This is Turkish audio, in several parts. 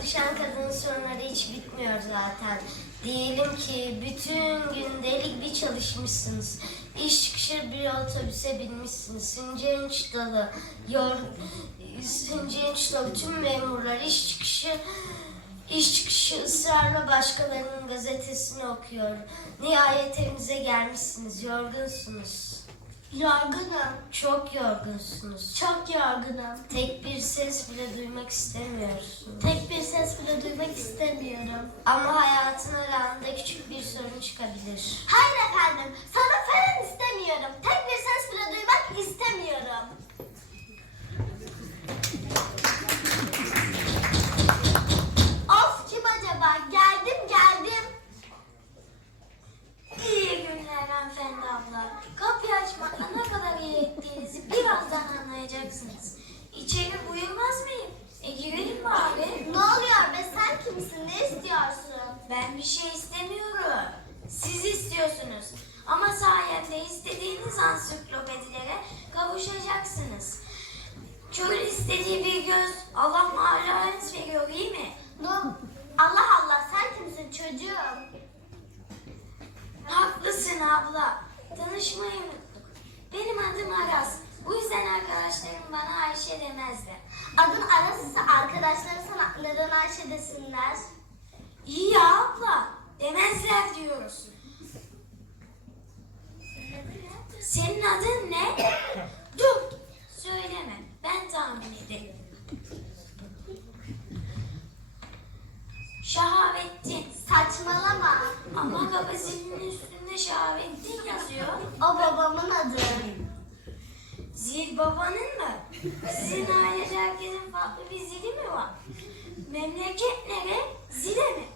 çalışan kadının sorunları hiç bitmiyor zaten. Diyelim ki bütün gün deli gibi çalışmışsınız. İş çıkışı bir otobüse binmişsiniz. Sincenç dalı, yor, Sincenç dalı tüm memurlar iş çıkışı İş çıkışı ısrarla başkalarının gazetesini okuyor. Nihayet evinize gelmişsiniz, yorgunsunuz. Yorgunum. Çok yorgunsunuz. Çok yorgunum. Tek bir ses bile duymak istemiyorsunuz. Tek bir ses bile duymak istemiyorum. Ama hayatın arasında küçük bir sorun çıkabilir. Hayır efendim. Sana falan istemiyorum. Tek bir ses bile duymak istemiyorum. Anlayacaksınız. İçeri buyurmaz mıyım? E girelim bari. Ne oluyor be sen kimsin? Ne istiyorsun? Ben bir şey istemiyorum. Siz istiyorsunuz. Ama sayemde istediğiniz ansiklopedilere kavuşacaksınız. Kör istediği bir göz Allah maharet veriyor iyi mi? Ne? Allah Allah sen kimsin çocuğum? Haklısın abla. Tanışmayı unuttuk. Benim adım Aras. Bu yüzden arkadaşlarım bana Ayşe demezler. Adın Aras'sa arkadaşları sana neden Ayşe desinler? İyi ya abla. Demezler diyoruz. Senin adın ne? Dur. Söyleme. Ben tahmin ederim. Şahabettin. Saçmalama. Ama gazetinin üstünde Şahabettin yazıyor. O babamın adı. Zil babanın mı? Sizin ailede herkesin farklı bir zili mi var? Memleket nere? Zile mi?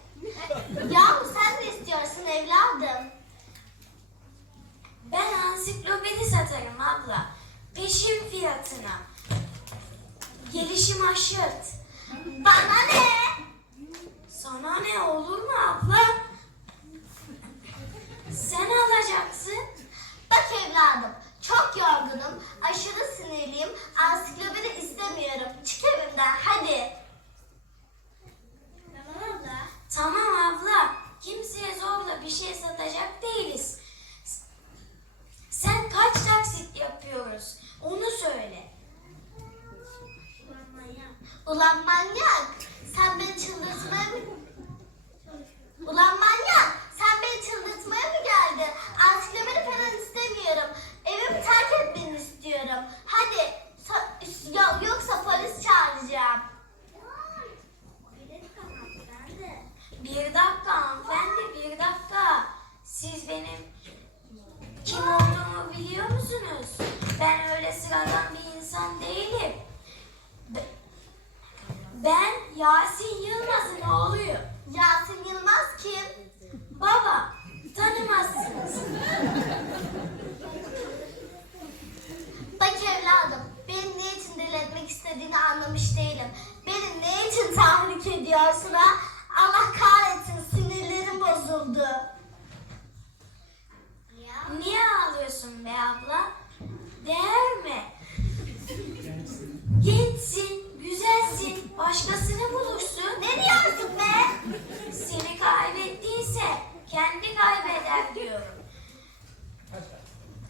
Yahu sen ne istiyorsun evladım? Ben ansiklopedi satarım abla. Peşin fiyatına. Gelişim aşırt. Bana ne? Sana ne olur mu abla? Sen alacaksın. Bak evladım çok yorgunum, aşırı sinirliyim, ansiklopedi istemiyorum. Çık evimden hadi. Tamam abla. Tamam abla. Kimseye zorla bir şey satacak değiliz. Sen kaç taksit yapıyoruz? Onu söyle. Ulan manyak, sen beni çıldırtmaya mı... Ulan manyak, sen beni çıldırtmaya mı geldin? Ansiklopedi falan istemiyorum. Evimi terk etmeni istiyorum. Hadi, yoksa polis çağıracağım. Bir dakika hanımefendi, bir dakika. Siz benim kim olduğumu biliyor musunuz? Ben öyle sıradan bir insan değilim. Be- Ben Yasin Yılmaz'ın oğluyum. Yasin Yılmaz kim? Baba, tanımazsınız. Bak evladım, beni ne için deli etmek istediğini anlamış değilim. Beni ne için tahrik ediyorsun ha? Allah kahretsin, sinirlerim bozuldu. Niye ağlıyorsun be abla? Değer mi? Gençsin, güzelsin, başkasını bulursun. Ne diyorsun be? Seni kaybettiyse kendi kaybeder diyorum.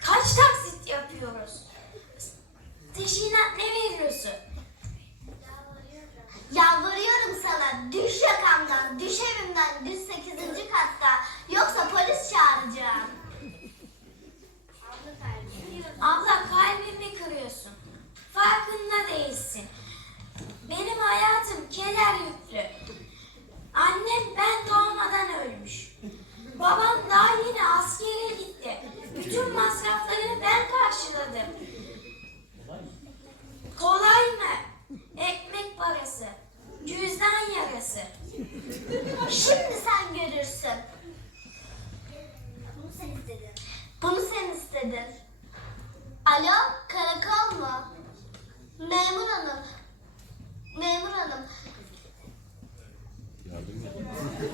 Kaç taksit yapıyoruz? Teşhinat ne veriyorsun? Yalvarıyorum sana, düş yakamdan, düş evimden, düş 8. katta. Memur hanım. Memur hanım.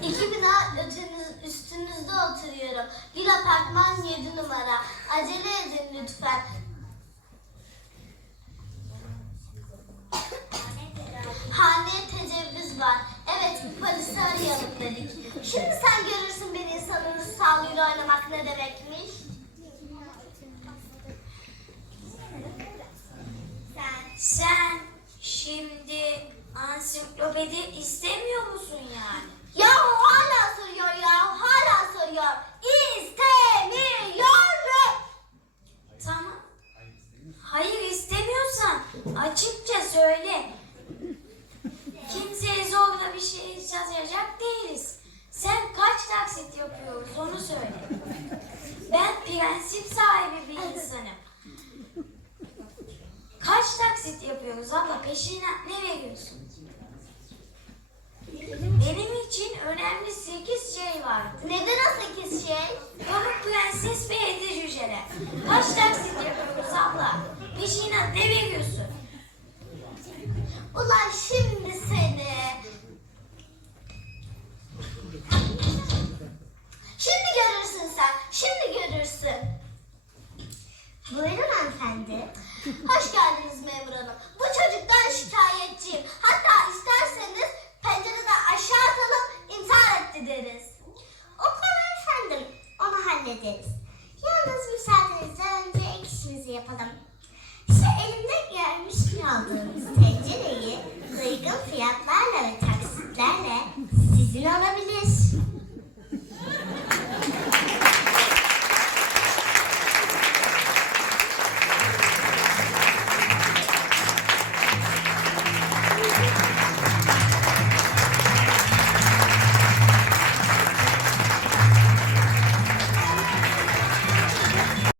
İki bina üstünüzde oturuyorum. Gül apartman 7 numara. Acele edin lütfen. Haneye tecavüz var. Evet bir polisi arayalım dedik. Şimdi sen görürsün bir insanın sağlığıyla oynamak ne demekmiş. Sen Sen şimdi ansiklopedi istemiyor musun yani? Ya o hala soruyor ya, hala soruyor. İstemiyorum. Tamam. Hayır istemiyorsan açıkça söyle. Kimseye zorla bir şey yazacak değiliz. Sen kaç taksit yapıyoruz onu söyle. Ben prensip sahibi bir insanım. Kaç taksit yapıyoruz abla? Peşine ne veriyorsun? Benim için önemli sekiz şey vardı. Neden o sekiz şey? Pamuk Prenses ve Edi Cüceler. Kaç taksit yapıyoruz abla? Peşine ne veriyorsun?